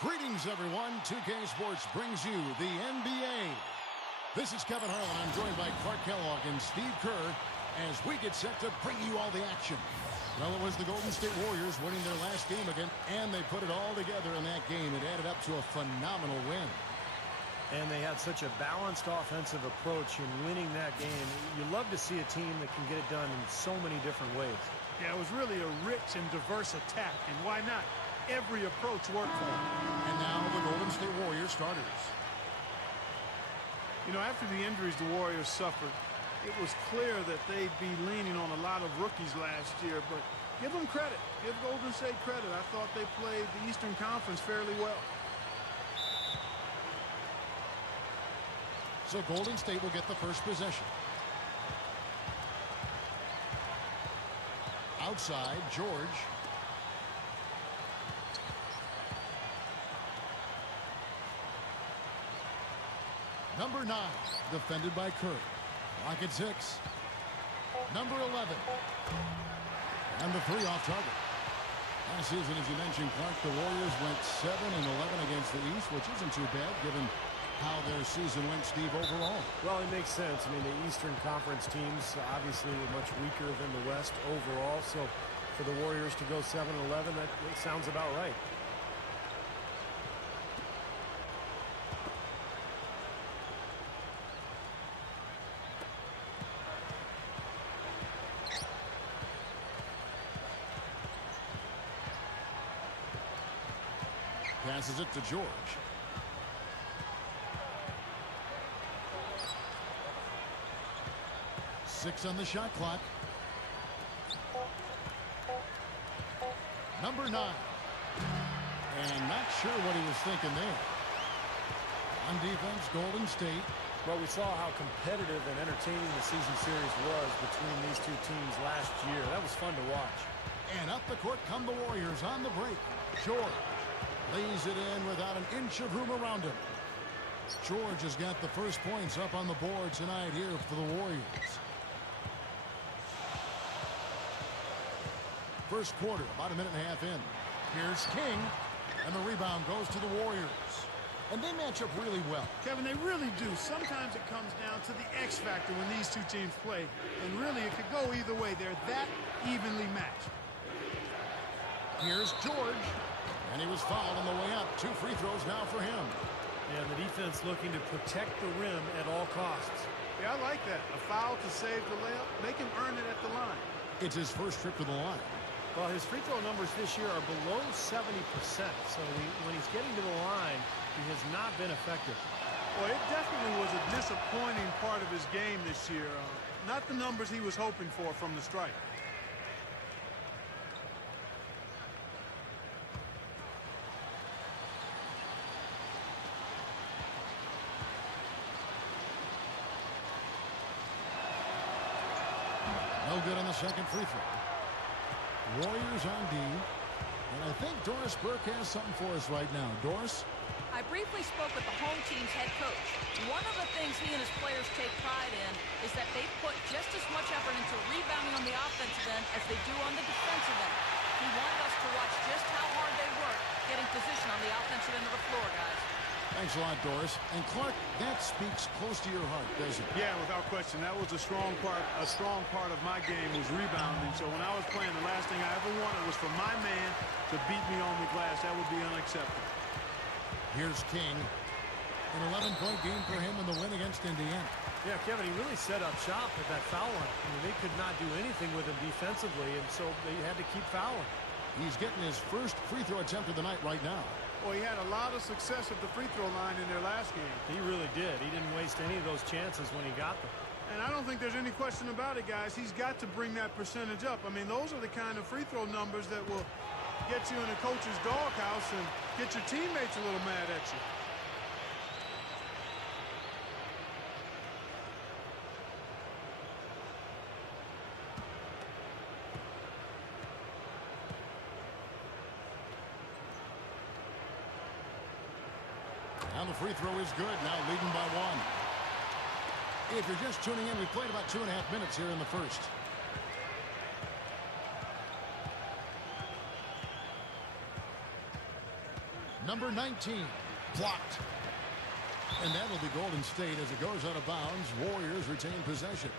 Greetings, everyone. 2K Sports brings you the NBA. This is Kevin Harlan. I'm joined by Clark Kellogg and Steve Kerr as we get set to bring you all the action. Well, it was the Golden State Warriors winning their last game again, and they put it all together in that game. It added up to a phenomenal win. And they had such a balanced offensive approach in winning that game. You love to see a team that can get it done in so many different ways. Yeah, it was really a rich and diverse attack, and why not? Every approach worked for them. And now the Golden State Warriors starters. You know, after the injuries the Warriors suffered, it was clear that they'd be leaning on a lot of rookies last year, but give them credit. Give Golden State credit. I thought they played the Eastern Conference fairly well. So Golden State will get the first possession. Outside, George. Number 9, defended by Kerr. Clock at 6. Number 11. And the 3 off target. Last season, as you mentioned, Clark, the Warriors went 7-11 against the East, which isn't too bad given how their season went, Steve, overall. Well, it makes sense. I mean, the Eastern Conference teams obviously are much weaker than the West overall. So for the Warriors to go 7-11, that sounds about right. Passes it to George. Six on the shot clock. Number 9. And not sure what he was thinking there. On defense, Golden State. Well, we saw how competitive and entertaining the season series was between these two teams last year. That was fun to watch. And up the court come the Warriors on the break. George lays it in without an inch of room around him. George has got the first points up on the board tonight here for the Warriors. First quarter, about a minute and a half in. Here's King, and the rebound goes to the Warriors. And they match up really well. Kevin, they really do. Sometimes it comes down to the X factor when these two teams play. And really, it could go either way. They're that evenly matched. Here's George. And he was fouled on the way up. 2 free throws now for him. And the defense looking to protect the rim at all costs. Yeah, I like that. A foul to save the layup. Make him earn it at the line. It's his first trip to the line. Well, his free throw numbers this year are below 70%. So when he's getting to the line, he has not been effective. Well, it definitely was a disappointing part of his game this year. Not the numbers he was hoping for from the stripe. No good on the second free throw. Warriors on D. And I think Doris Burke has something for us right now. Doris? I briefly spoke with the home team's head coach. One of the things he and his players take pride in is that they put just as much effort into rebounding on the offensive end as they do on the defensive end. He wanted us to watch just how hard they work getting position on the offensive end of the floor, guys. Thanks a lot, Doris. And Clark, that speaks close to your heart, doesn't it? Yeah, without question. That was a strong part of my game was rebounding. So when I was playing, the last thing I ever wanted was for my man to beat me on the glass. That would be unacceptable. Here's King. An 11-point game for him in the win against Indiana. Yeah, Kevin, he really set up shop at that foul line. I mean, they could not do anything with him defensively, and so they had to keep fouling. He's getting his first free throw attempt of the night right now. Well, he had a lot of success at the free throw line in their last game. He really did. He didn't waste any of those chances when he got them. And I don't think there's any question about it, guys. He's got to bring that percentage up. I mean, those are the kind of free throw numbers that will get you in a coach's doghouse and get your teammates a little mad at you. And the free throw is good, now leading by 1. If you're just tuning in, we played about 2.5 minutes here in the first. Number 19, blocked. And that'll be Golden State as it goes out of bounds. Warriors retain possession.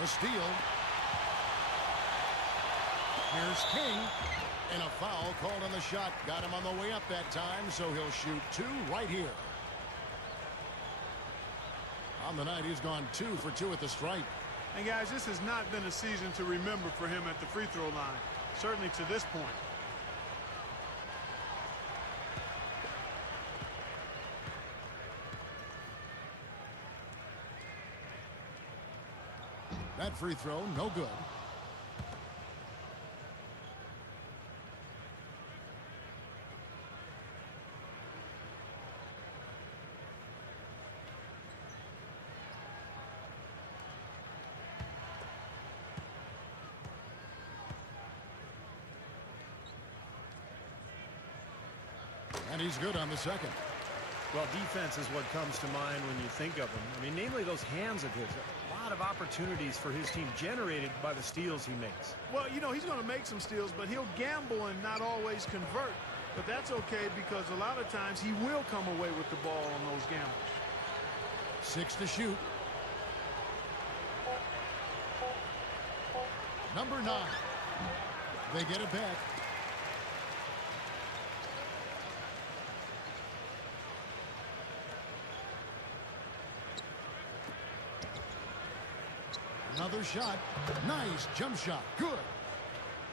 The steal. Here's King. And a foul called on the shot. Got him on the way up that time, so he'll shoot 2 right here. On the night, he's gone 2 for 2 at the stripe. And guys, this has not been a season to remember for him at the free throw line, certainly to this point. That free throw, no good. And he's good on the second. Well, defense is what comes to mind when you think of him. I mean, namely those hands of his. A lot of opportunities for his team generated by the steals he makes. Well, you know, he's going to make some steals, but he'll gamble and not always convert. But that's okay because a lot of times he will come away with the ball on those gambles. 6 to shoot. Number 9. They get it back. Another shot. Nice jump shot. Good.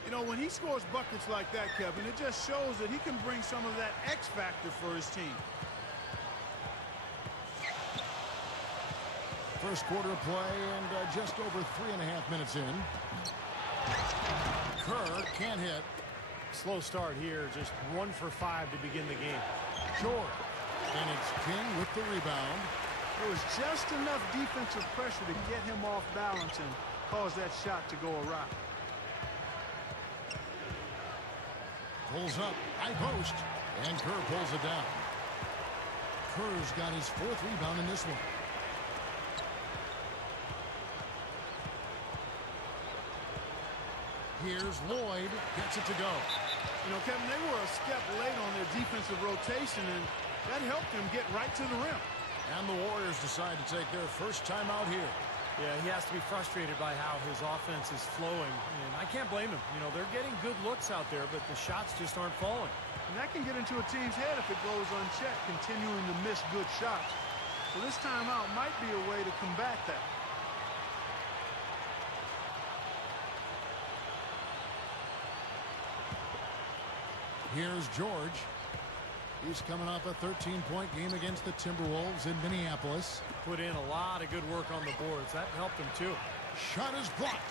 You know, when he scores buckets like that, Kevin, it just shows that he can bring some of that X factor for his team. First quarter of play and just over 3.5 minutes in. Kerr can't hit. Slow start here, just 1 for 5 to begin the game. Short. And it's King with the rebound. There was just enough defensive pressure to get him off balance and cause that shot to go awry. Pulls up, high post, and Kerr pulls it down. Kerr's got his 4th rebound in this one. Here's Lloyd, gets it to go. You know, Kevin, they were a step late on their defensive rotation, and that helped them get right to the rim. And the Warriors decide to take their first time out here. Yeah, he has to be frustrated by how his offense is flowing, and I can't blame him. You know, they're getting good looks out there, but the shots just aren't falling. And that can get into a team's head if it goes unchecked, continuing to miss good shots. So this timeout might be a way to combat that. Here's George. He's coming off a 13-point game against the Timberwolves in Minneapolis. Put in a lot of good work on the boards. That helped him, too. Shot is blocked,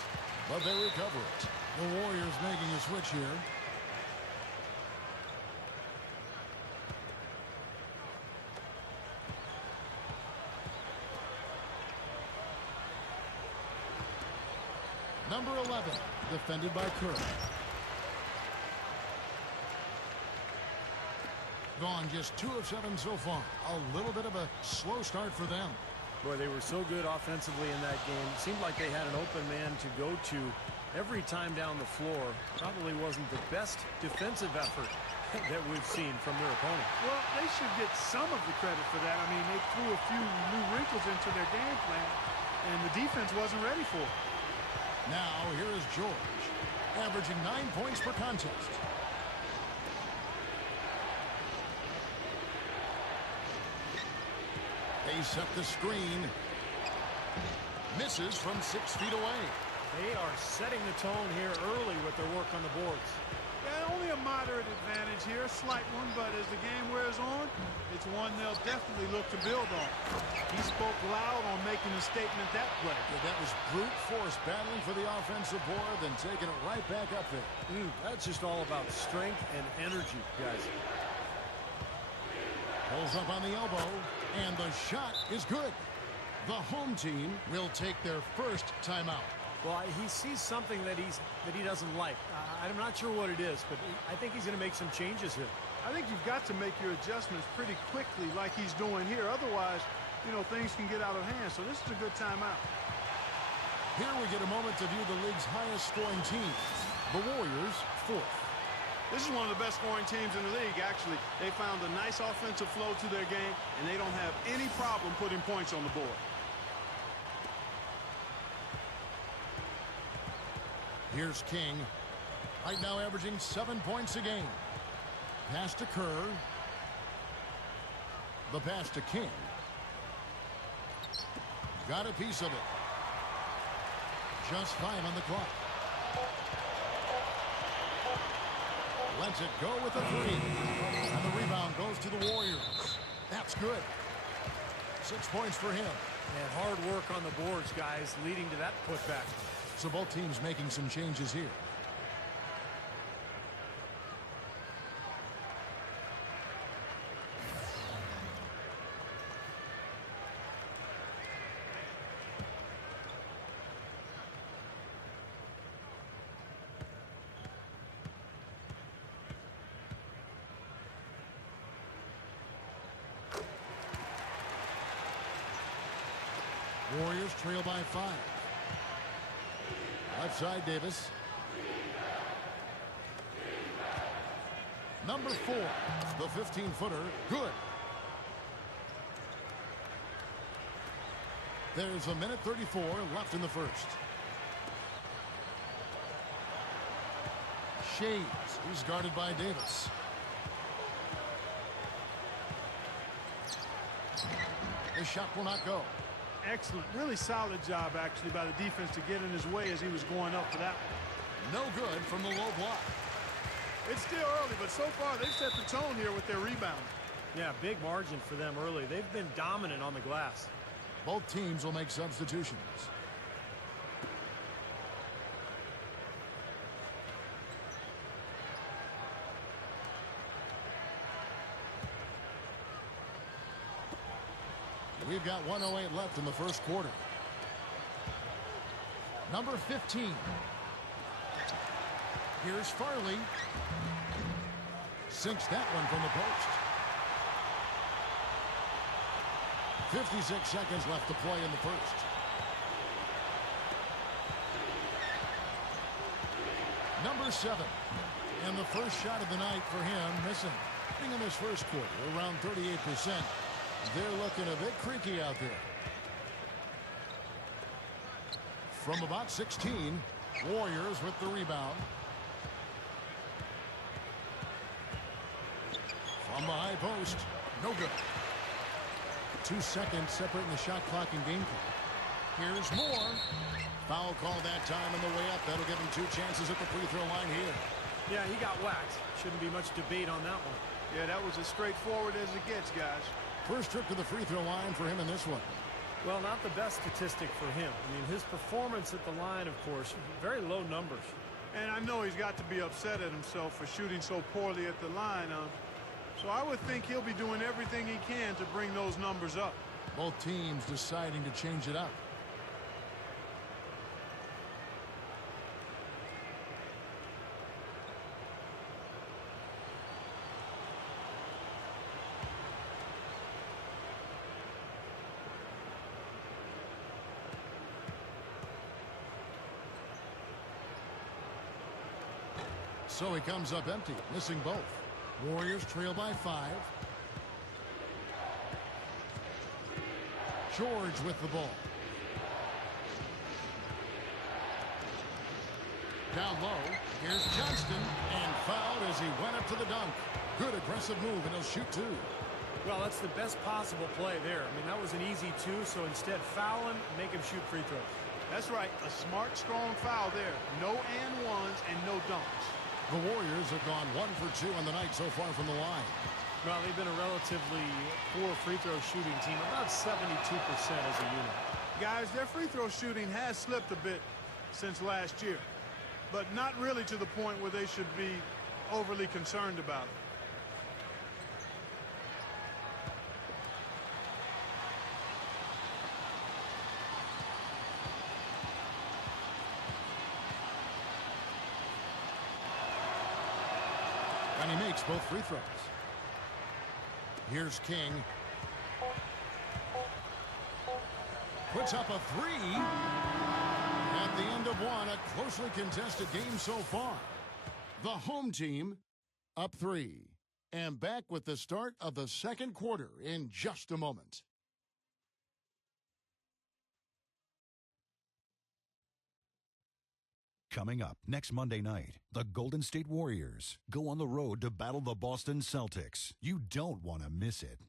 but they recover it. The Warriors making a switch here. Number 11, defended by Kerr. Gone just 2 of 7 so far. A little bit of a slow start for them. Boy, they were so good offensively in that game. It seemed like they had an open man to go to every time down the floor. Probably wasn't the best defensive effort that we've seen from their opponent. Well, they should get some of the credit for that. I mean, they threw a few new wrinkles into their game plan, and the defense wasn't ready for it. Now, here is George, averaging 9 points per contest. They set the screen. Misses from 6 feet away. They are setting the tone here early with their work on the boards. Yeah, only a moderate advantage here, a slight one, but as the game wears on, it's one they'll definitely look to build on. He spoke loud on making a statement that way. Yeah, that was brute force battling for the offensive board, then taking it right back up there. That's just all about strength and energy, guys. Pulls up on the elbow, and the shot is good. The home team will take their first timeout. Well, he sees something that he doesn't like. I'm not sure what it is, but I think he's going to make some changes here. I think you've got to make your adjustments pretty quickly like he's doing here. Otherwise, you know, things can get out of hand. So this is a good timeout. Here we get a moment to view the league's highest scoring teams. The Warriors, 4th. This is one of the best scoring teams in the league, actually. They found a nice offensive flow to their game, and they don't have any problem putting points on the board. Here's King. Right now averaging 7 points a game. Pass to Kerr. The pass to King. Got a piece of it. Just 5 on the clock. Lets it go with a 3. And the rebound goes to the Warriors. That's good. 6 points for him. And hard work on the boards, guys, leading to that putback. So both teams making some changes here. Warriors trail by 5. Left side, Davis. Number 4, the 15-footer, good. There's a minute 34 left in the first. Shades, he's guarded by Davis. The shot will not go. Excellent. Really solid job, actually, by the defense to get in his way as he was going up for that one. No good from the low block. It's still early, but so far they've set the tone here with their rebound. Yeah, big margin for them early. They've been dominant on the glass. Both teams will make substitutions. We've got 1:08 left in the first quarter. Number 15. Here's Farley. Sinks that one from the post. 56 seconds left to play in the first. Number 7. And the first shot of the night for him, missing. In this first quarter, around 38%. They're looking a bit creaky out there. From about 16, Warriors with the rebound. From the high post, no good. 2 seconds separating the shot clock and game clock. Here's more. Foul call that time on the way up. That'll give him 2 chances at the free throw line here. Yeah, he got whacked. Shouldn't be much debate on that one. Yeah, that was as straightforward as it gets, guys. First trip to the free throw line for him in this one. Well, not the best statistic for him. I mean, his performance at the line, of course, very low numbers. And I know he's got to be upset at himself for shooting so poorly at the line. So I would think he'll be doing everything he can to bring those numbers up. Both teams deciding to change it up. So he comes up empty, missing both. Warriors trail by 5. George with the ball. Down low, here's Johnston, and fouled as he went up to the dunk. Good aggressive move, and he'll shoot 2. Well, that's the best possible play there. I mean, that was an easy 2, so instead foul him, make him shoot free throws. That's right, a smart, strong foul there. No and ones and no dunks. The Warriors have gone 1 for 2 on the night so far from the line. Well, they've been a relatively poor free throw shooting team, about 72% as a unit. Guys, their free throw shooting has slipped a bit since last year, but not really to the point where they should be overly concerned about it. And he makes both free throws. Here's King. puts up a three. At the end of one, a closely contested game so far. The home team up 3. And back with the start of the second quarter in just a moment. Coming up next Monday night, the Golden State Warriors go on the road to battle the Boston Celtics. You don't want to miss it.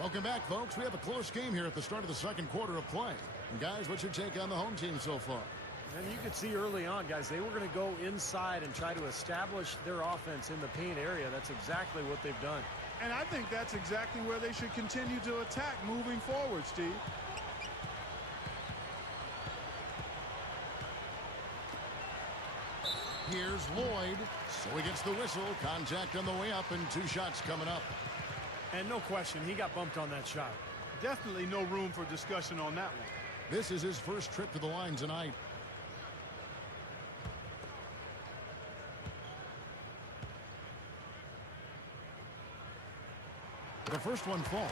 Welcome back, folks. We have a close game here at the start of the second quarter of play. And guys, what's your take on the home team so far? And you could see early on, guys, they were going to go inside and try to establish their offense in the paint area. That's exactly what they've done. And I think that's exactly where they should continue to attack moving forward, Steve. Here's Lloyd. So he gets the whistle. Contact on the way up and 2 shots coming up. And no question, he got bumped on that shot. Definitely no room for discussion on that one. This is his first trip to the line tonight. The first one falls.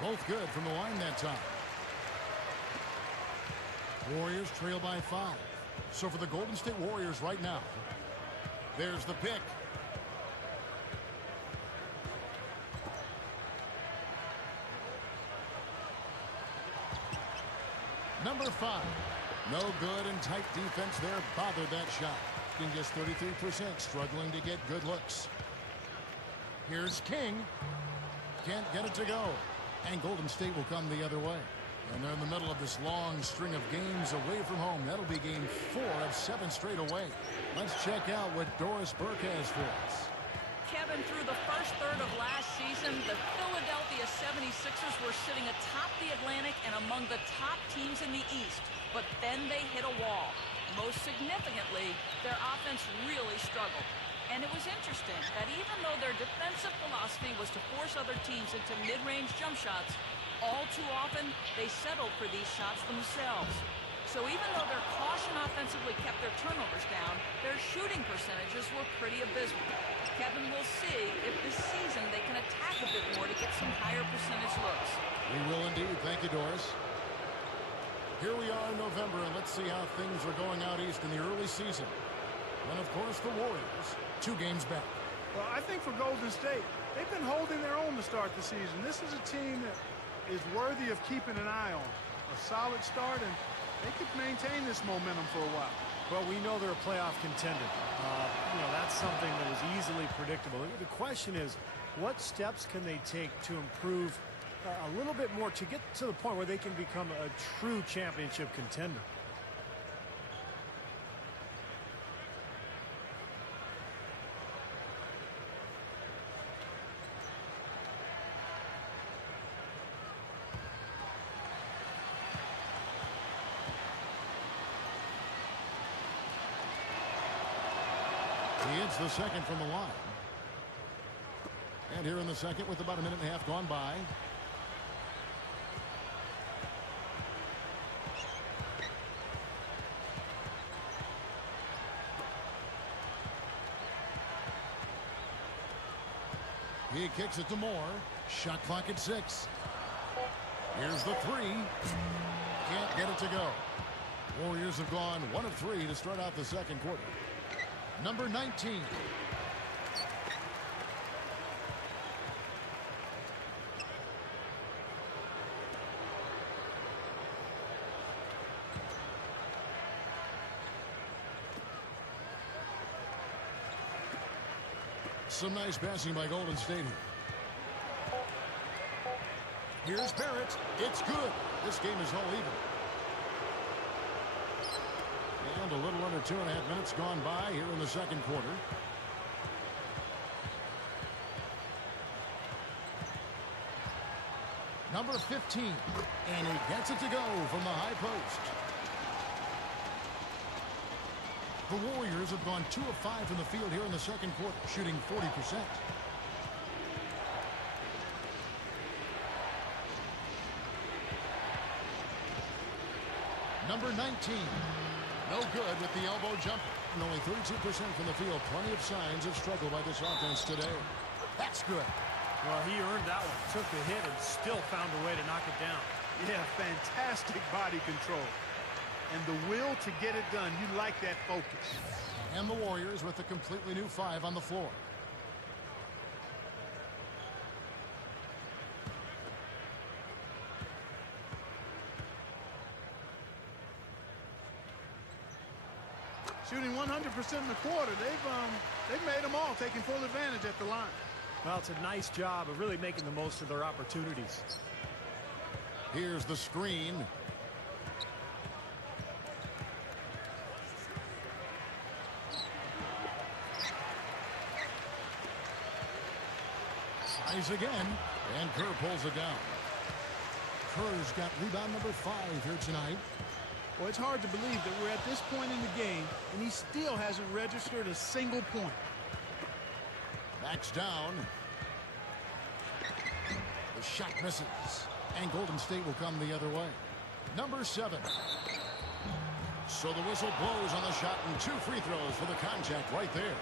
Both good from the line that time. Warriors trail by 5. So for the Golden State Warriors right now, there's the pick. Number 5. No good, and tight defense there bothered that shot. In just 33%, struggling to get good looks. Here's King. Can't get it to go. And Golden State will come the other way. And they're in the middle of this long string of games away from home. That'll be game 4 of 7 straight away. Let's check out what Doris Burke has for us. Kevin, through the first third of last season, the Philadelphia 76ers were sitting atop the Atlantic and among the top teams in the East. But then they hit a wall. Most significantly, their offense really struggled. And it was interesting that even though their defensive philosophy was to force other teams into mid-range jump shots, all too often they settled for these shots themselves. So even though their caution offensively kept their turnovers down, their shooting percentages were pretty abysmal. Kevin, will see if this season they can attack a bit more to get some higher percentage looks. We will indeed. Thank you, Doris. Here we are in November, and let's see how things are going out east in the early season. And, of course, the Warriors, 2 games back. Well, I think for Golden State, they've been holding their own to start the season. This is a team that is worthy of keeping an eye on. A solid start, and they could maintain this momentum for a while. Well, we know they're a playoff contender. That's something that was easily predictable. The question is, what steps can they take to improve a little bit more to get to the point where they can become a true championship contender? He hits the second from the line. And here in the second with about a minute and a half gone by. He kicks it to Moore. Shot clock at 6. Here's the 3. Can't get it to go. Warriors have gone 1 of 3 to start out the second quarter. Number 19. Some nice passing by Golden State here. Here's Barrett. It's good. This game is all even. And a little under 2.5 minutes gone by here in the second quarter. Number 15. And he gets it to go from the high post. The Warriors have gone 2 of 5 from the field here in the second quarter, shooting 40%. Number 19. No good with the elbow jumper. And only 32% from the field. Plenty of signs of struggle by this offense today. That's good. Well, he earned that one. Took the hit and still found a way to knock it down. Yeah, fantastic body control. And the will to get it done. You like that focus. And the Warriors with a completely new 5 on the floor. Shooting 100% in the quarter. They've made them all, taking full advantage at the line. Well, it's a nice job of really making the most of their opportunities. Here's the screen. Tries again, and Kerr pulls it down. Kerr's got rebound number 5 here tonight. Well, it's hard to believe that we're at this point in the game, and he still hasn't registered a single point. Backs down. The shot misses. And Golden State will come the other way. Number 7. So the whistle blows on the shot, and 2 free throws for the contact right there.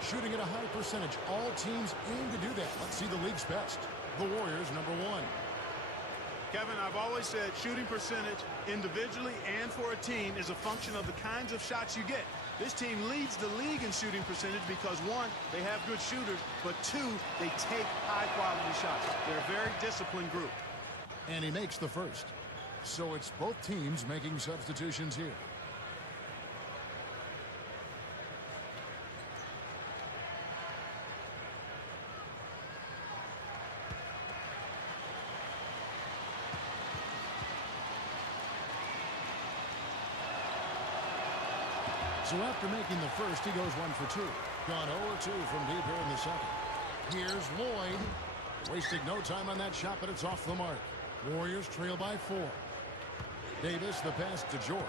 Shooting at a high percentage. All teams aim to do that. Let's see the league's best. The Warriors, number 1. Kevin, I've always said shooting percentage individually and for a team is a function of the kinds of shots you get. This team leads the league in shooting percentage because, 1, they have good shooters, but 2, they take high-quality shots. They're a very disciplined group. And he makes the first. So it's both teams making substitutions here. So after making the first, he goes 1 for 2. Gone 0-2 from deep here in the second. Here's Lloyd. Wasting no time on that shot, but it's off the mark. Warriors trail by 4. Davis, the pass to George.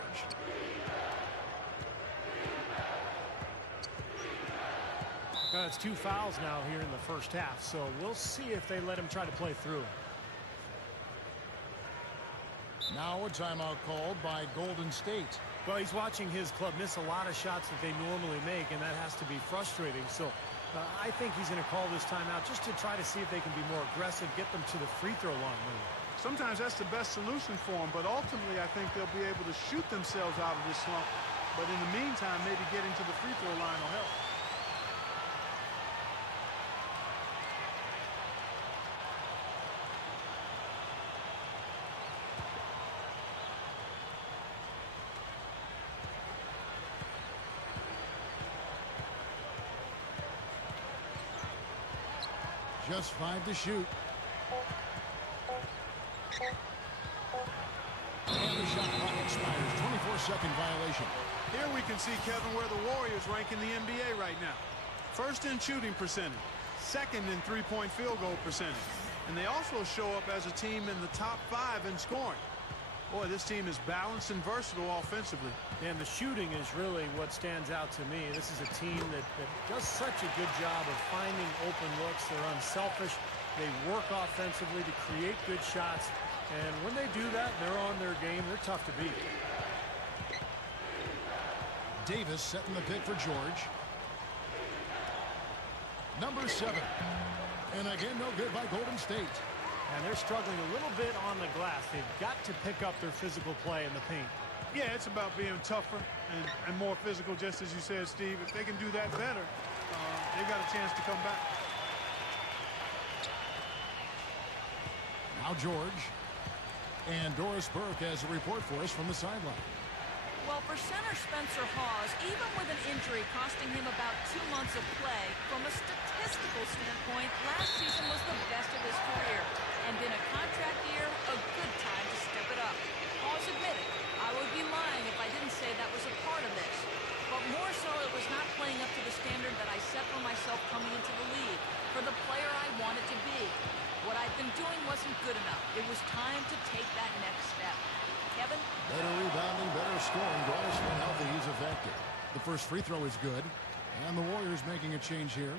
It's 2 fouls now here in the first half, so we'll see if they let him try to play through. Now a timeout called by Golden State. Well, he's watching his club miss a lot of shots that they normally make, and that has to be frustrating. So I think he's going to call this timeout just to try to see if they can be more aggressive, get them to the free throw line. Sometimes that's the best solution for them, but ultimately I think they'll be able to shoot themselves out of this slump. But in the meantime, maybe getting to the free throw line will help. Just 5 to shoot. And the shot clock expires. 24-second violation. Here we can see, Kevin, where the Warriors rank in the NBA right now. First in shooting percentage. Second in three-point field goal percentage. And they also show up as a team in the top 5 in scoring. Boy, this team is balanced and versatile offensively. And the shooting is really what stands out to me. This is a team that does such a good job of finding open looks. They're unselfish. They work offensively to create good shots. And when they do that, they're on their game. They're tough to beat. Davis setting the pick for George. Number 7. And again, no good by Golden State. And they're struggling a little bit on the glass. They've got to pick up their physical play in the paint. Yeah, it's about being tougher and more physical, just as you said, Steve. If they can do that better, they've got a chance to come back. Now George. And Doris Burke has a report for us from the sideline. Well, for center Spencer Hawes, even with an injury costing him about 2 months of play, from a statistical standpoint, last season was the best of his career. And in a contract year, a good time to step it up. Hawes admitted, I would be lying if I didn't say that was a part of this. But more so, it was not playing up to the standard that I set for myself coming into the league, for the player I wanted to be. What I've been doing wasn't good enough. It was time to take that next step. Kevin? Better rebounding, better scoring. Doris, when healthy, he's effective. intercepted. The first free throw is good. And the Warriors making a change here.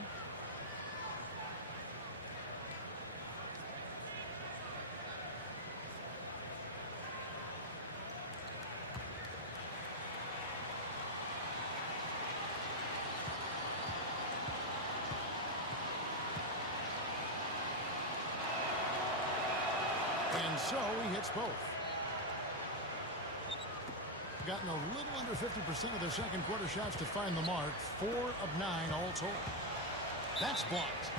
And so he hits both. Gotten a little under 50% of their second quarter shots to find the mark. 4 of 9 all told. That's blocked.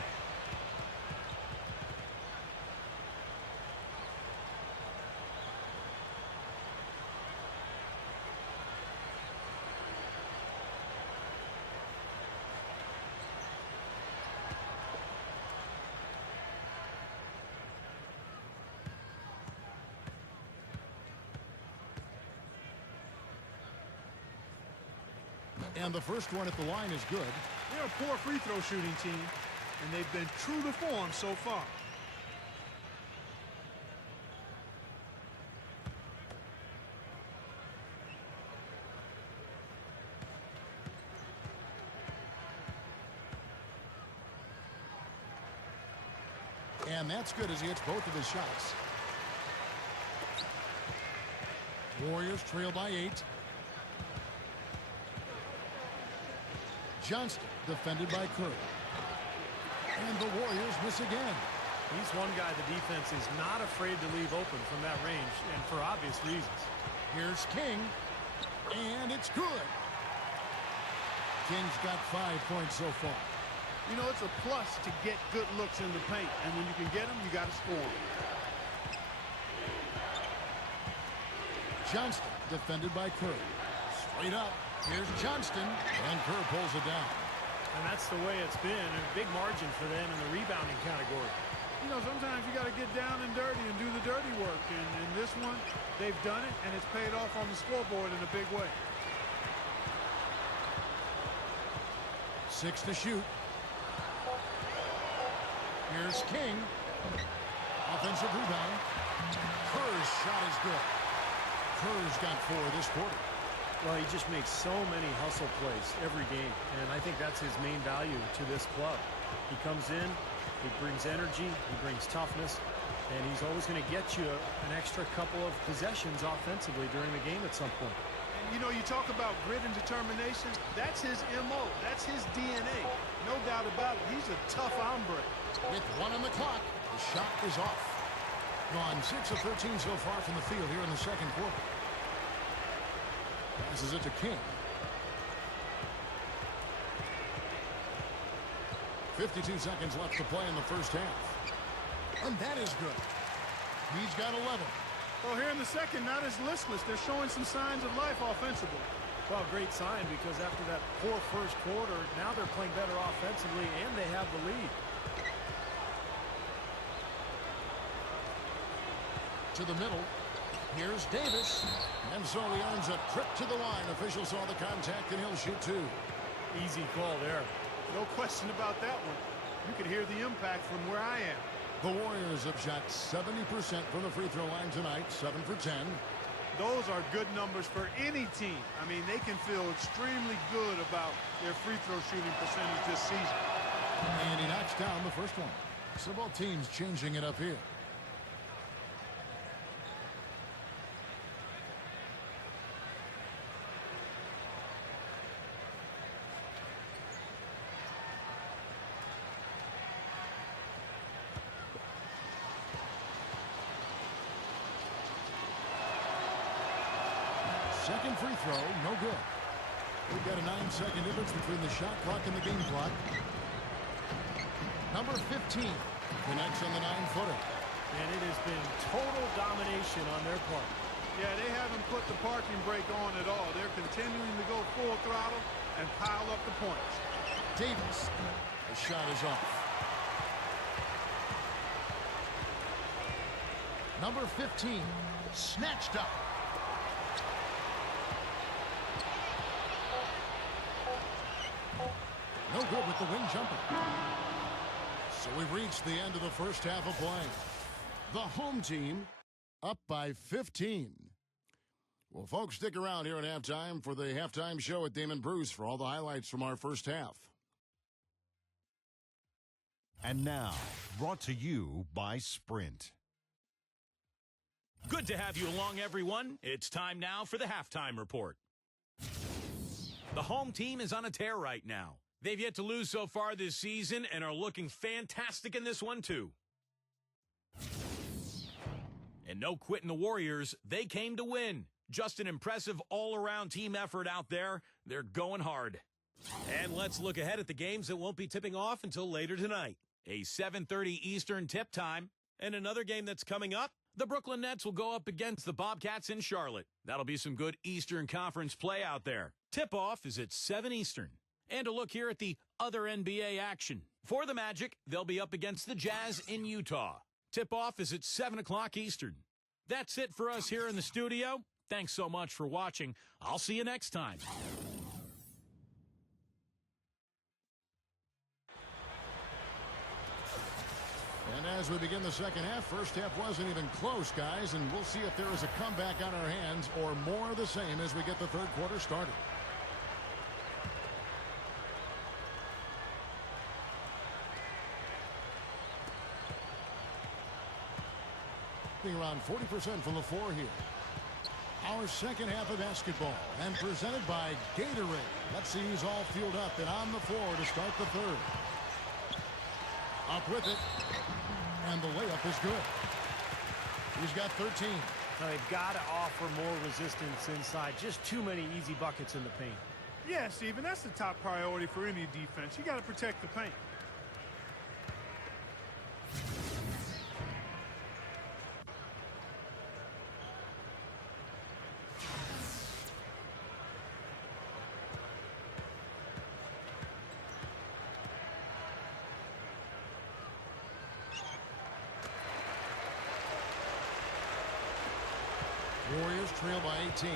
And the first one at the line is good. They're a poor free throw shooting team, and they've been true to form so far. And that's good as he hits both of his shots. Warriors trail by 8. Johnston defended by Curry. And the Warriors miss again. He's one guy the defense is not afraid to leave open from that range, and for obvious reasons. Here's King. And it's good. King's got 5 points so far. You know, it's a plus to get good looks in the paint, and when you can get them, you got to score them. Johnston defended by Curry. Straight up. Here's Johnston, and Kerr pulls it down. And that's the way it's been. A big margin for them in the rebounding category. You know, sometimes you got to get down and dirty and do the dirty work. And in this one, they've done it, and it's paid off on the scoreboard in a big way. 6 to shoot. Here's King. Offensive rebound. Kerr's shot is good. Kerr's got 4 this quarter. Well, he just makes so many hustle plays every game, and I think that's his main value to this club. He comes in, he brings energy, he brings toughness, and he's always going to get you an extra couple of possessions offensively during the game at some point. And, you know, you talk about grit and determination. That's his M.O. That's his DNA. No doubt about it. He's a tough hombre. With 1 on the clock, the shot is off. Gone 6 of 13 so far from the field here in the second quarter. Passes it to King. 52 seconds left to play in the first half. And that is good. He's got 11. Well, here in the second, not as listless. They're showing some signs of life offensively. Well, great sign, because after that poor first quarter, now they're playing better offensively, and they have the lead. To the middle. Here's Davis. And so he earns a trip to the line. Official saw the contact, and he'll shoot 2. Easy call there. No question about that one. You could hear the impact from where I am. The Warriors have shot 70% from the free throw line tonight, 7 for 10. Those are good numbers for any team. I mean, they can feel extremely good about their free throw shooting percentage this season. And he knocks down the first one. So both teams changing it up here. Second free throw, no good. We've got a 9-second difference between the shot clock and the game clock. Number 15 connects on the 9-footer. And it has been total domination on their part. Yeah, they haven't put the parking brake on at all. They're continuing to go full throttle and pile up the points. Davis, the shot is off. Number 15, snatched up. No good with the wing jumper. So we've reached the end of the first half of play. The home team up by 15. Well, folks, stick around here at halftime for the halftime show at Damon Bruce for all the highlights from our first half. And now, brought to you by Sprint. Good to have you along, everyone. It's time now for the halftime report. The home team is on a tear right now. They've yet to lose so far this season and are looking fantastic in this one, too. And no quitting the Warriors. They came to win. Just an impressive all-around team effort out there. They're going hard. And let's look ahead at the games that won't be tipping off until later tonight. A 7:30 Eastern tip time. And another game that's coming up, the Brooklyn Nets will go up against the Bobcats in Charlotte. That'll be some good Eastern Conference play out there. Tip-off is at 7 Eastern. And a look here at the other NBA action. For the Magic, they'll be up against the Jazz in Utah. Tip-off is at 7 o'clock Eastern. That's it for us here in the studio. Thanks so much for watching. I'll see you next time. And as we begin the second half, first half wasn't even close, guys, and we'll see if there is a comeback on our hands or more of the same as we get the third quarter started. Around 40% from the floor here. Our second half of basketball and presented by Gatorade. Let's see who's all fueled up and on the floor to start the third. Up with it. And the layup is good. He's got 13. Now, they've got to offer more resistance inside. Just too many easy buckets in the paint. Yeah, Steven, that's the top priority for any defense. You got to protect the paint. Warriors trail by 18.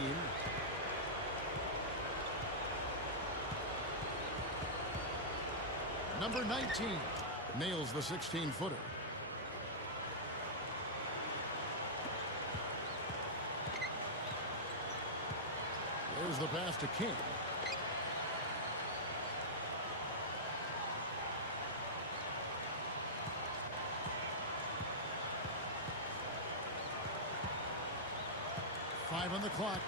Number 19 nails the 16-footer. There's the pass to King. On the clock.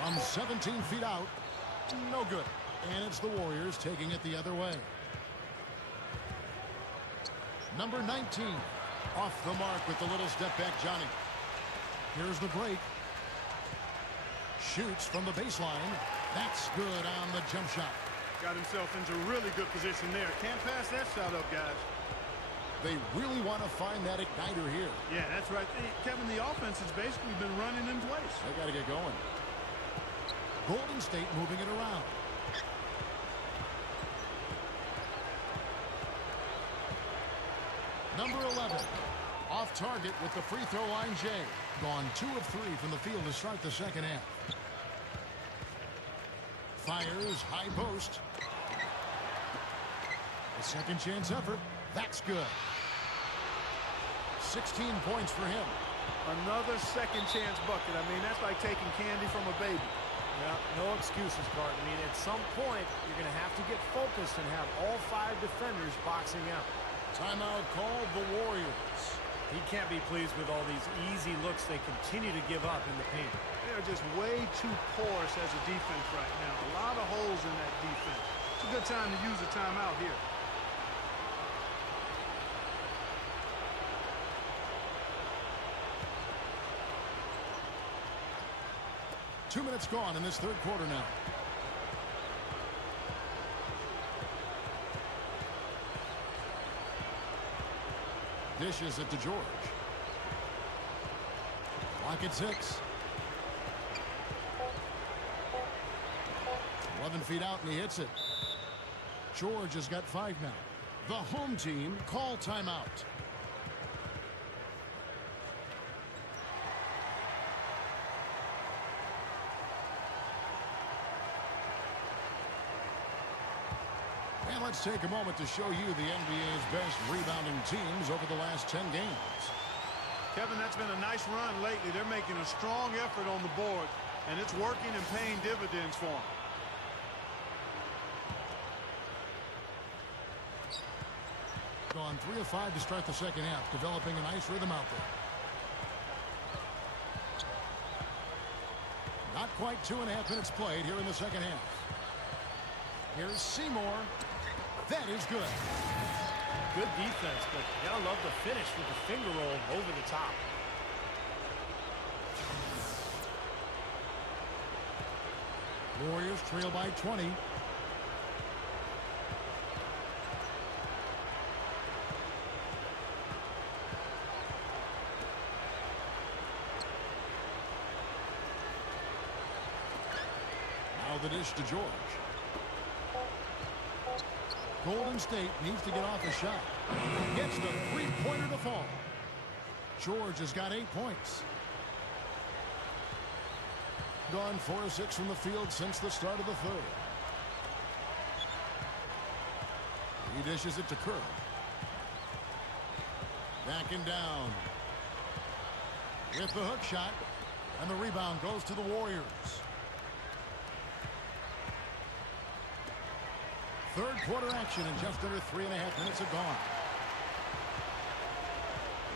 From 17 feet out. No good. And it's the Warriors taking it the other way. Number 19. Off the mark with the little step back, Johnny. Here's the break. Shoots from the baseline. That's good on the jump shot. Got himself into really good position there. Can't pass that shot up, guys. They really want to find that igniter here. Yeah, that's right. Kevin, the offense has basically been running in place. They got to get going. Golden State moving it around. Number 11. Off target with the free throw line, Jay. Gone 2 of 3 from the field to start the second half. Fires, high post. A second chance effort. That's good. 16 points for him. Another second chance bucket. I mean, that's like taking candy from a baby. Yeah, no excuses, Bart. I mean, at some point, you're going to have to get focused and have all 5 defenders boxing out. Timeout called the Warriors. He can't be pleased with all these easy looks they continue to give up in the paint. They're just way too porous as a defense right now. A lot of holes in that defense. It's a good time to use a timeout here. Two minutes gone in this third quarter now. Dishes it to George. Clock at 6. 11 feet out and he hits it. George has got 5 now. The home team call timeout. And let's take a moment to show you the NBA's best rebounding teams over the last 10 games. Kevin, that's been a nice run lately. They're making a strong effort on the board, and it's working and paying dividends for them. Gone 3 of 5 to start the second half, developing a nice rhythm out there. Not quite 2.5 minutes played here in the second half. Here's Seymour. That is good. Good defense, but you gotta love the finish with the finger roll over the top. Warriors trail by 20. Now the dish to George. Golden State needs to get off a shot. Gets the three-pointer to fall. George has got 8 points. Gone 4 of 6 from the field since the start of the third. He dishes it to Kerr. Backing down. With the hook shot. And the rebound goes to the Warriors. Third quarter action in just under 3.5 minutes have gone.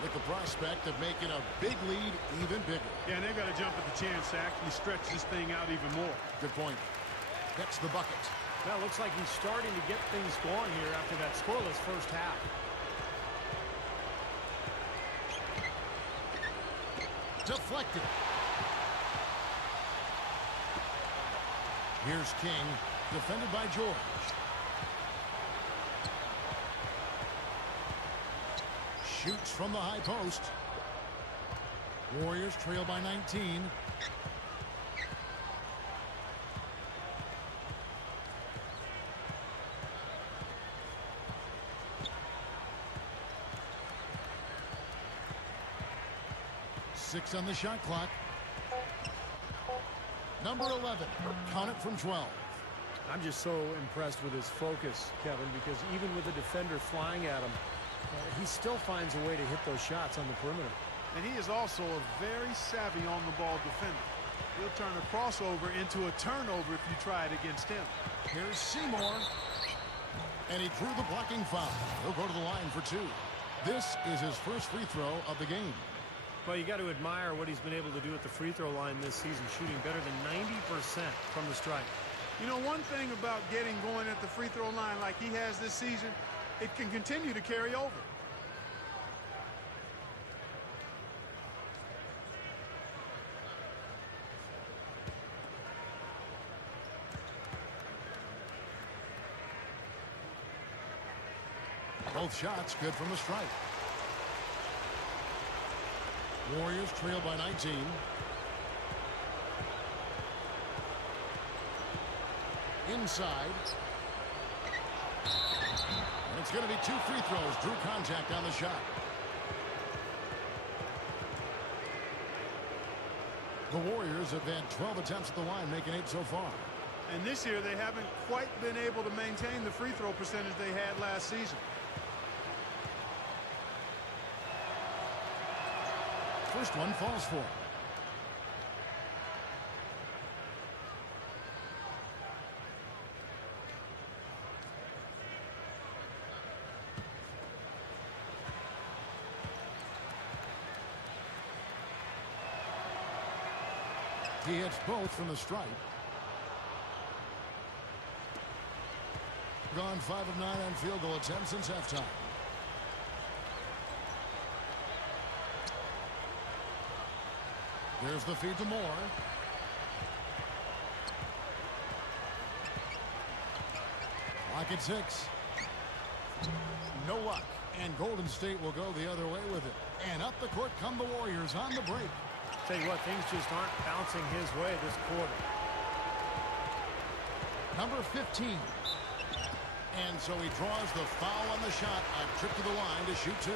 With the prospect of making a big lead even bigger. Yeah, and they've got to jump at the chance to actually stretch this thing out even more. Good point. Gets the bucket. Well, looks like he's starting to get things going here after that scoreless first half. Deflected. Here's King, defended by George. Shoots from the high post. Warriors trail by 19. Six on the shot clock. Number 11. Count it from 12. I'm just so impressed with his focus, Kevin, because even with the defender flying at him, he still finds a way to hit those shots on the perimeter. And he is also a very savvy on-the-ball defender. He'll turn a crossover into a turnover if you try it against him. Here's Seymour. And he drew the blocking foul. He'll go to the line for 2. This is his first free throw of the game. Well, you got to admire what he's been able to do at the free throw line this season, shooting better than 90% from the stripe. You know, one thing about getting going at the free throw line like he has this season, it can continue to carry over. Both shots good from the stripe. Warriors trail by 19. Inside. And it's going to be 2 free throws. Drew contact on the shot. The Warriors have had 12 attempts at the line, making 8 so far. And this year they haven't quite been able to maintain the free throw percentage they had last season. First one falls for him. He hits both from the stripe. Gone 5 of 9 on field goal attempts since halftime. There's the feed to Moore. Clock at 6. No luck. And Golden State will go the other way with it. And up the court come the Warriors on the break. Tell you what, things just aren't bouncing his way this quarter. Number 15. And so he draws the foul on the shot. A trip to the line to shoot 2.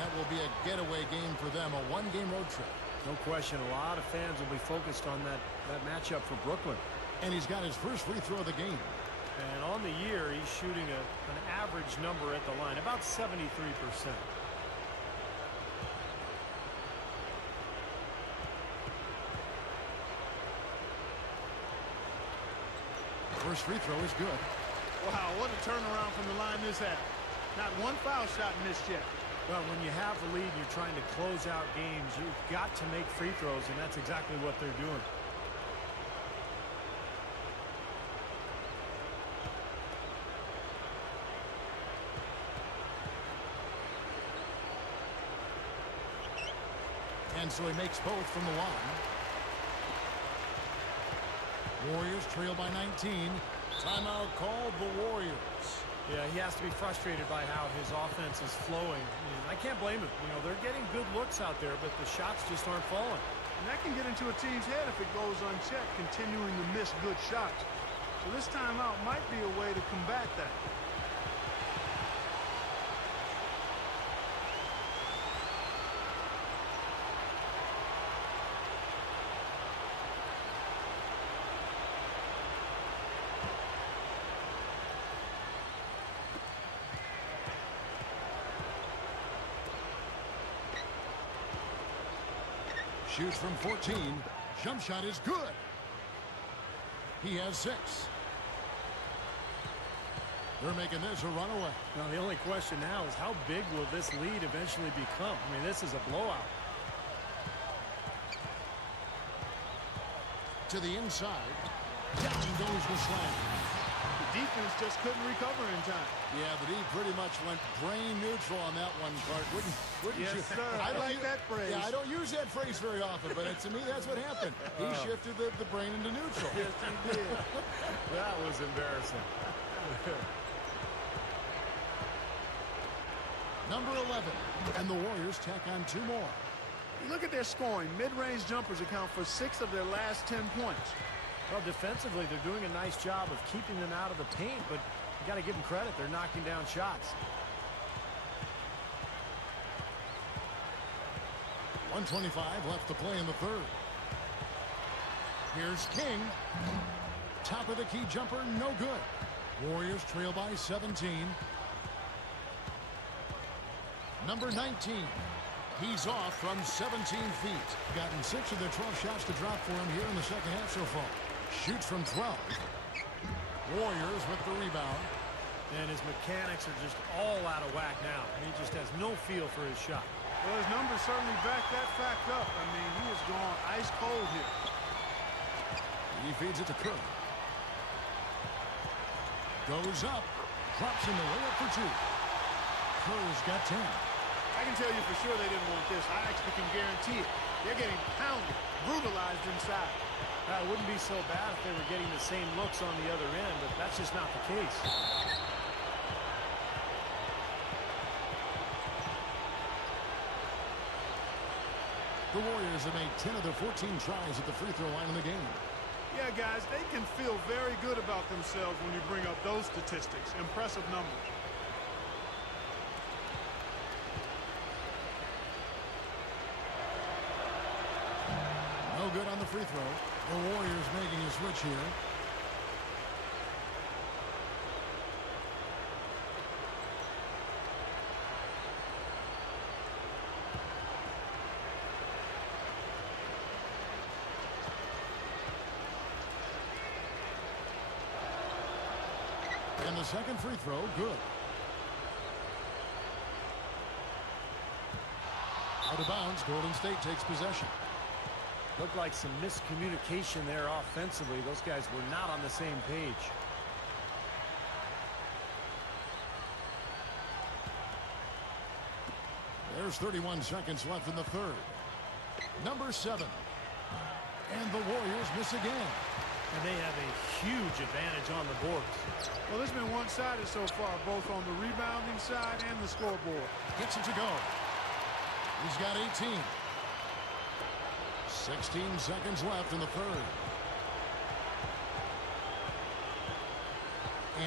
That will be a getaway game for them. A 1-game road trip. No question, a lot of fans will be focused on that matchup for Brooklyn. And he's got his first free throw of the game. And on the year, he's shooting an average number at the line, about 73%. First free throw is good. Wow, what a turnaround from the line this had. Not one foul shot missed yet. Well, when you have the lead and you're trying to close out games, you've got to make free throws, and that's exactly what they're doing. And so he makes both from the line. Warriors trail by 19. Timeout called the Warriors. Yeah, he has to be frustrated by how his offense is flowing. And I can't blame him. You know, they're getting good looks out there, but the shots just aren't falling. And that can get into a team's head if it goes unchecked, continuing to miss good shots. So this timeout might be a way to combat that. Shoots from 14. Jump shot is good. He has 6. They're making this a runaway. Now, the only question now is how big will this lead eventually become? I mean, this is a blowout. To the inside. Down goes the slam. The defense just couldn't recover in time. Yeah, the D pretty much went brain neutral on that one, Clark. Wouldn't Yes, you? sir. I like that phrase. Yeah, I don't use that phrase very often, but to me, that's what happened. He shifted the brain into neutral. Yes, he did. That was embarrassing. Number 11. And the Warriors tack on 2 more. You look at their scoring. Mid-range jumpers account for 6 of their last 10 points. Well, defensively, they're doing a nice job of keeping them out of the paint, but you got to give them credit. They're knocking down shots. 1:25 left to play in the third. Here's King. Top of the key jumper, no good. Warriors trail by 17. Number 19. He's off from 17 feet. Gotten 6 of their 12 shots to drop for him here in the second half so far. Shoots from 12. Warriors with the rebound. And his mechanics are just all out of whack now. He just has no feel for his shot. Well, his numbers certainly back that fact up. I mean, he is gone ice cold here. He feeds it to Curry. Goes up. Drops in the layup for 2. Curry's got 10. I can tell you for sure they didn't want this. I actually can guarantee it. They're getting pounded, brutalized inside. It wouldn't be so bad if they were getting the same looks on the other end, but that's just not the case. The Warriors have made 10 of their 14 tries at the free throw line in the game. Yeah, guys, they can feel very good about themselves when you bring up those statistics. Impressive numbers. No good on the free throw. The Warriors making a switch here. And the second free throw, good. Out of bounds, Golden State takes possession. Looked like some miscommunication there offensively. Those guys were not on the same page. There's 31 seconds left in the third. Number 7. And the Warriors miss again. And they have a huge advantage on the boards. Well, this has been one-sided so far, both on the rebounding side and the scoreboard. Gets it to go. He's got 18. 16 seconds left in the third.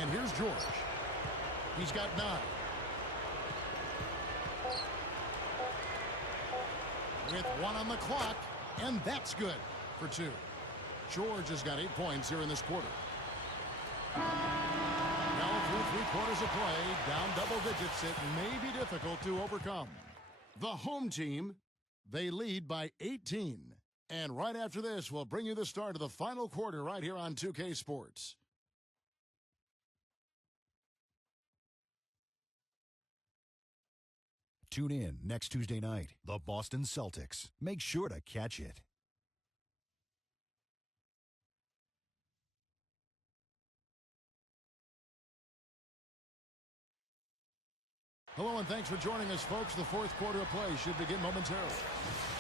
And here's George. He's got 9. With 1 on the clock, and that's good for 2. George has got 8 points here in this quarter. Now through 3 quarters of play, down double digits, it may be difficult to overcome. The home team, they lead by 18. And right after this, we'll bring you the start of the final quarter right here on 2K Sports. Tune in next Tuesday night. The Boston Celtics. Make sure to catch it. Hello and thanks for joining us, folks. The fourth quarter of play should begin momentarily.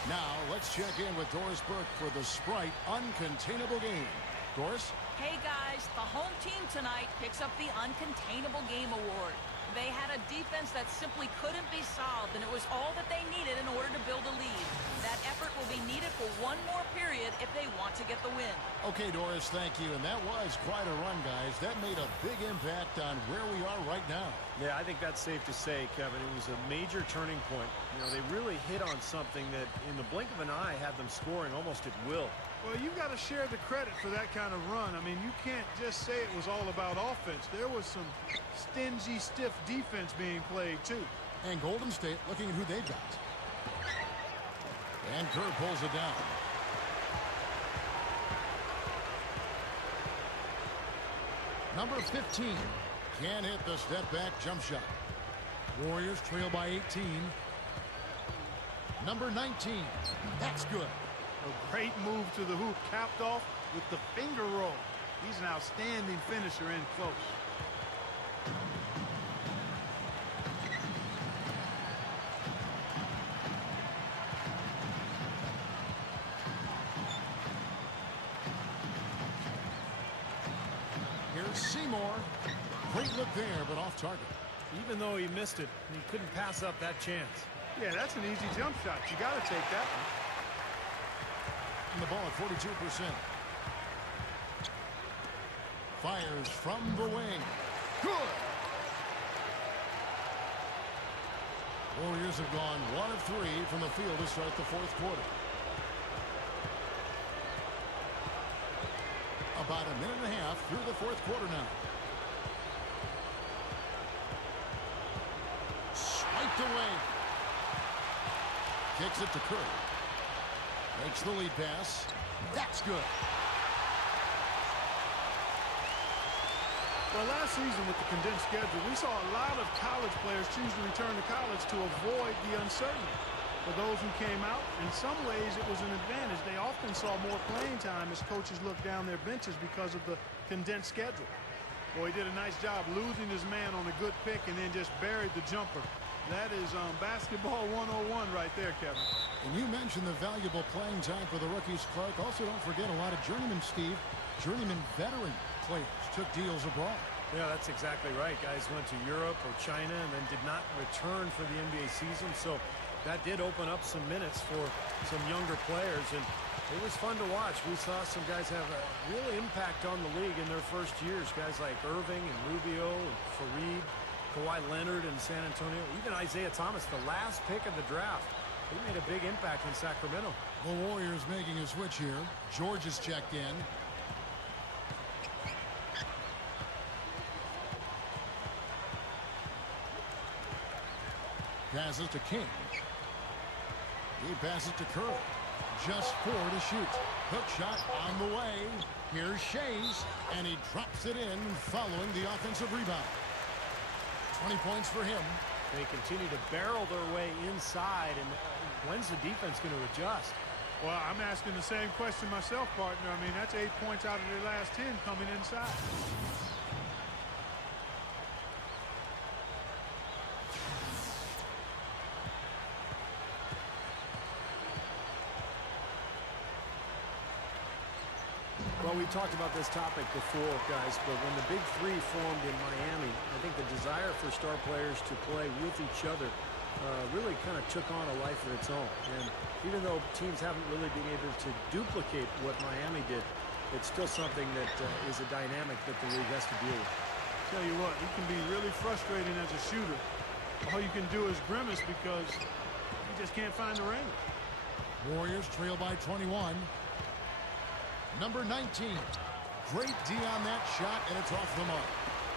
Now, let's check in with Doris Burke for the Sprite Uncontainable Game. Doris? Hey guys, the home team tonight picks up the Uncontainable Game Award. They had a defense that simply couldn't be solved, and it was all that they needed in order to build a lead. That effort will be needed for one more period if they want to get the win. Okay, Doris, thank you. And that was quite a run, guys. That made a big impact on where we are right now. Yeah, I think that's safe to say, Kevin. It was a major turning point. You know, they really hit on something that in the blink of an eye had them scoring almost at will. Well, you got to share the credit for that kind of run. I mean, you can't just say it was all about offense. There was some stingy, stiff defense being played, too. And Golden State looking at who they've got. And Kerr pulls it down. Number 15 can't hit the step-back jump shot. Warriors trail by 18. Number 19. That's good. A great move to the hoop, capped off with the finger roll. He's an outstanding finisher in close. Here's Seymour. Great look there, but off target. Even though he missed it, he couldn't pass up that chance. Yeah, that's an easy jump shot. You got to take that one. And the ball at 42%. Fires from the wing. Good. Warriors have gone 1 of 3 from the field to start the fourth quarter. About a minute and a half through the fourth quarter now. Swiped away. Kicks it to Kerr. Makes the lead pass. That's good. Well, last season with the condensed schedule, we saw a lot of college players choose to return to college to avoid the uncertainty. For those who came out, in some ways it was an advantage. They often saw more playing time as coaches looked down their benches because of the condensed schedule. Boy, he did a nice job losing his man on a good pick and then just buried the jumper. That is basketball 101 right there, Kevin. And you mentioned the valuable playing time for the rookies, Clark. Also, don't forget a lot of journeyman, Steve. Journeyman veteran players took deals abroad. Yeah, that's exactly right. Guys went to Europe or China and then did not return for the NBA season. So that did open up some minutes for some younger players. And it was fun to watch. We saw some guys have a real impact on the league in their first years. Guys like Irving and Rubio and Fareed, Kawhi Leonard in San Antonio, even Isaiah Thomas, the last pick of the draft. He made a big impact in Sacramento. The Warriors making a switch here. George is checked in. Passes to King. He passes to Kerr. Just 4 to shoot. Hook shot on the way. Here's Shays, and he drops it in following the offensive rebound. 20 points for him. They continue to barrel their way inside, and when's the defense going to adjust? Well, I'm asking the same question myself, partner. I mean, that's 8 points out of their last 10 coming inside. Well, we talked about this topic before, guys, but when the Big Three formed in Miami, I think the desire for star players to play with each other really kind of took on a life of its own. And even though teams haven't really been able to duplicate what Miami did, it's still something that is a dynamic that the league has to deal with. Tell you what, it can be really frustrating as a shooter. All you can do is grimace because you just can't find the range. Warriors trail by 21. Number 19. Great D on that shot, and it's off the mark.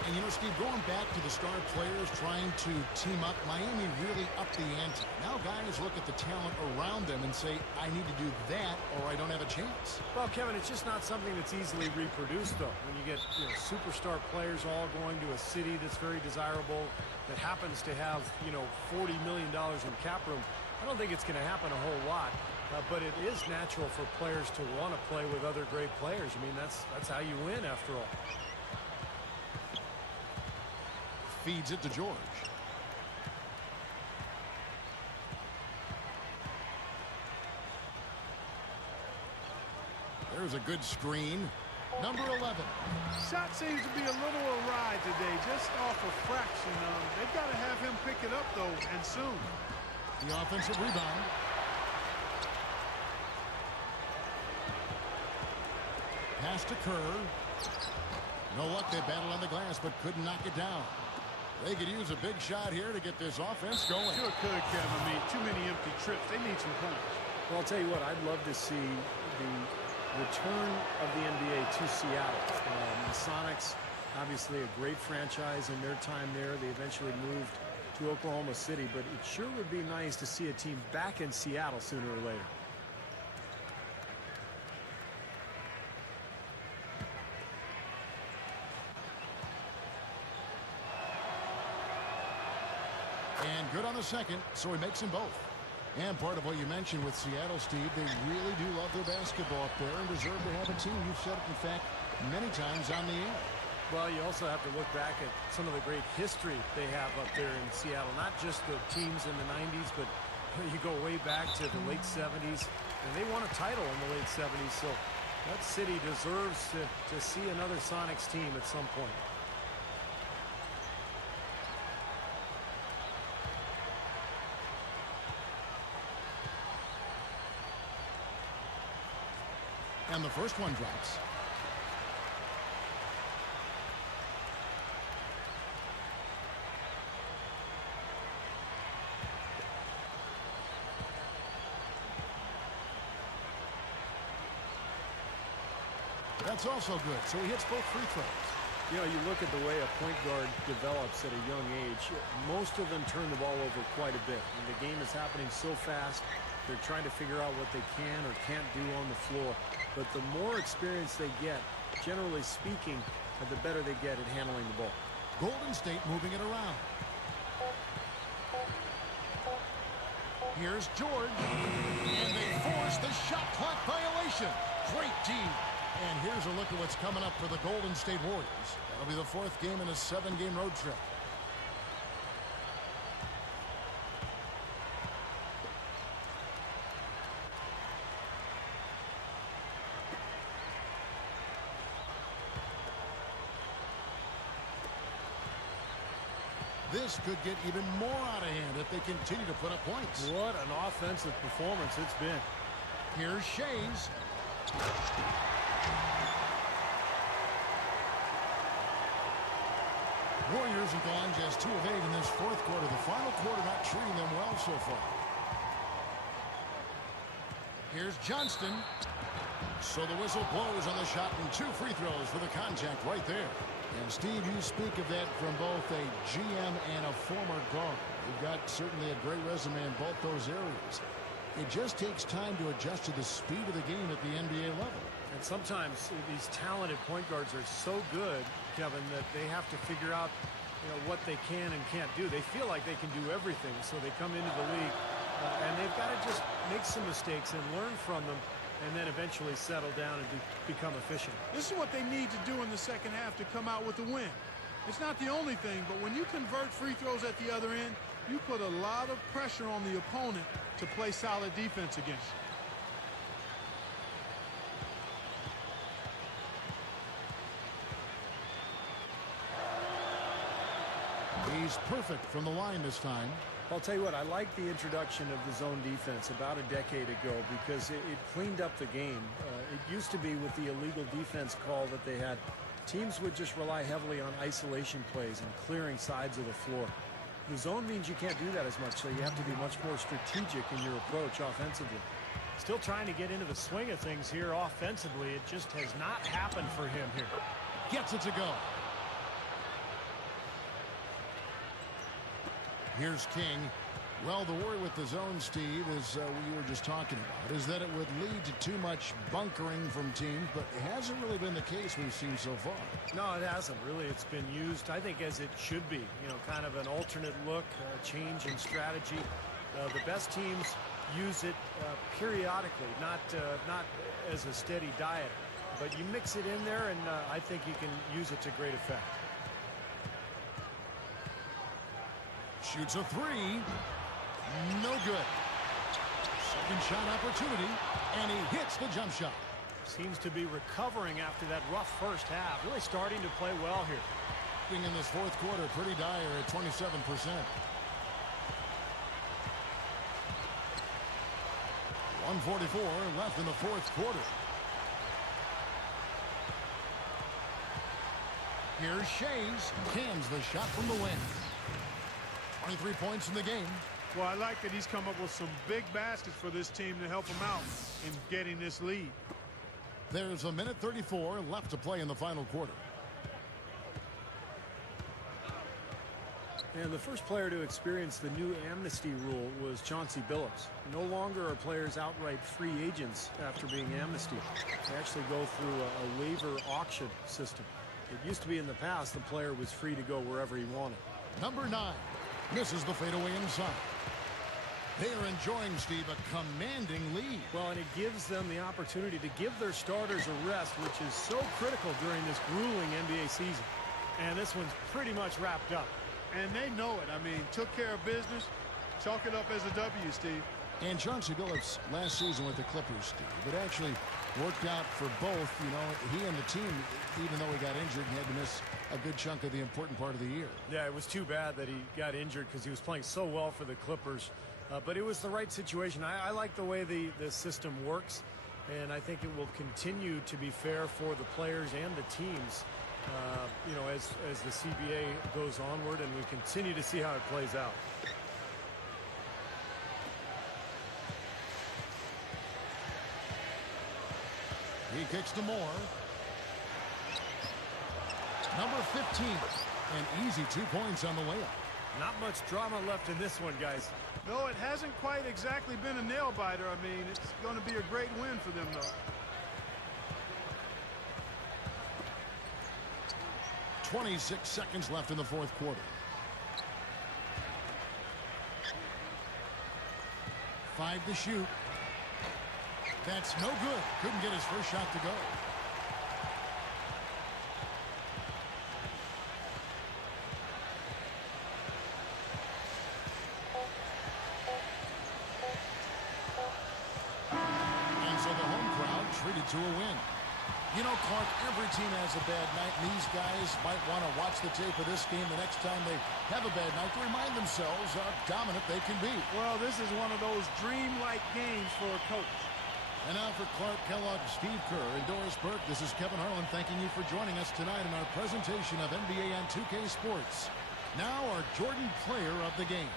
And, you know, Steve, going back to the star players trying to team up, Miami really upped the ante. Now guys look at the talent around them and say, I need to do that or I don't have a chance. Well, Kevin, it's just not something that's easily reproduced, though. When you get superstar players all going to a city that's very desirable, that happens to have, $40 million in cap room, I don't think it's going to happen a whole lot. But it is natural for players to want to play with other great players. I mean, that's how you win, after all. Feeds it to George. There's a good screen. Number 11. Shot seems to be a little awry today, just off a fraction. They've got to have him pick it up, though, and soon. The offensive rebound. Pass to Kerr. No luck. They battled on the glass, but couldn't knock it down. They could use a big shot here to get this offense going. Sure could, Kevin. I mean, too many empty trips. They need some points. Well, I'll tell you what, I'd love to see the return of the NBA to Seattle. The Sonics, obviously a great franchise in their time there. They eventually moved to Oklahoma City, but it sure would be nice to see a team back in Seattle sooner or later. And good on the second, so he makes them both. And part of what you mentioned with Seattle, Steve, they really do love their basketball up there and deserve to have a team. You've said it, in fact, many times on the air. Well, you also have to look back at some of the great history they have up there in Seattle. Not just the teams in the 90s, but you go way back to the late 70s. And they won a title in the late 70s, so that city deserves to see another Sonics team at some point. And the first one drops. That's also good. So he hits both free throws. You know, you look at the way a point guard develops at a young age. Most of them turn the ball over quite a bit. And the game is happening so fast, they're trying to figure out what they can or can't do on the floor. But the more experience they get, generally speaking, the better they get at handling the ball. Golden State moving it around. Here's George. And they force the shot clock violation. Great team. And here's a look at what's coming up for the Golden State Warriors. That'll be the fourth game in a 7-game road trip. This could get even more out of hand if they continue to put up points. What an offensive performance it's been. Here's Shays. Warriors have gone just 2 of 8 in this fourth quarter. The final quarter not treating them well so far. Here's Johnston. So the whistle blows on the shot and 2 free throws for the contact right there. And Steve, you speak of that from both a GM and a former guard. You've got certainly a great resume in both those areas. It just takes time to adjust to the speed of the game at the NBA level. And sometimes these talented point guards are so good, Kevin, that they have to figure out, what they can and can't do. They feel like they can do everything, so they come into the league and they've got to just make some mistakes and learn from them, and then eventually settle down and become efficient. This is what they need to do in the second half to come out with a win. It's not the only thing, but when you convert free throws at the other end, you put a lot of pressure on the opponent to play solid defense against. He's perfect from the line this time. I'll tell you what, I like the introduction of the zone defense about a decade ago because it cleaned up the game. It used to be with the illegal defense call that they had, teams would just rely heavily on isolation plays and clearing sides of the floor. The zone means you can't do that as much, so you have to be much more strategic in your approach offensively. Still trying to get into the swing of things here offensively. It just has not happened for him here. Gets it to go. Here's King. Well, the worry with the zone, Steve, is what you were just talking about, is that it would lead to too much bunkering from teams, but it hasn't really been the case we've seen so far. No, it hasn't. Really, it's been used, I think, as it should be. You know, kind of an alternate look, change in strategy. The best teams use it periodically, not as a steady diet. But you mix it in there, and I think you can use it to great effect. Shoots a three. No good. Second shot opportunity, and he hits the jump shot. Seems to be recovering after that rough first half. Really starting to play well here. Being in this fourth quarter, pretty dire at 27%. .144 left in the fourth quarter. Here's Shays. Cans the shot from the wing. 23 points in the game. Well, I like that he's come up with some big baskets for this team to help him out in getting this lead. There's a minute 34 left to play in the final quarter. And the first player to experience the new amnesty rule was Chauncey Billups. No longer are players outright free agents after being amnestied. They actually go through a waiver auction system. It used to be in the past the player was free to go wherever he wanted. Number 9 misses the fadeaway inside. They are enjoying, Steve, a commanding lead. Well, and it gives them the opportunity to give their starters a rest, which is so critical during this grueling NBA season. And this one's pretty much wrapped up. And they know it. I mean, took care of business. Chalk it up as a W, Steve. And Chauncey Billups last season with the Clippers, Steve, it actually worked out for both. You know, he and the team, even though he got injured, he had to miss a good chunk of the important part of the year. Yeah, it was too bad that he got injured because he was playing so well for the Clippers. But it was the right situation. I like the way the system works, and I think it will continue to be fair for the players and the teams, you know, as the CBA goes onward, and we continue to see how it plays out. He kicks to Moore. Number 15. An easy 2 points on the layup. Not much drama left in this one, guys. No, it hasn't quite exactly been a nail-biter. I mean, it's going to be a great win for them, though. 26 seconds left in the fourth quarter. 5 to shoot. That's no good. Couldn't get his first shot to go. And so the home crowd treated to a win. You know, Clark, every team has a bad night, and these guys might want to watch the tape of this game the next time they have a bad night to remind themselves how dominant they can be. Well, this is one of those dream-like games for a coach. And now for Clark Kellogg, Steve Kerr, and Doris Burke, this is Kevin Harlan thanking you for joining us tonight in our presentation of NBA on 2K Sports. Now our Jordan Player of the Game.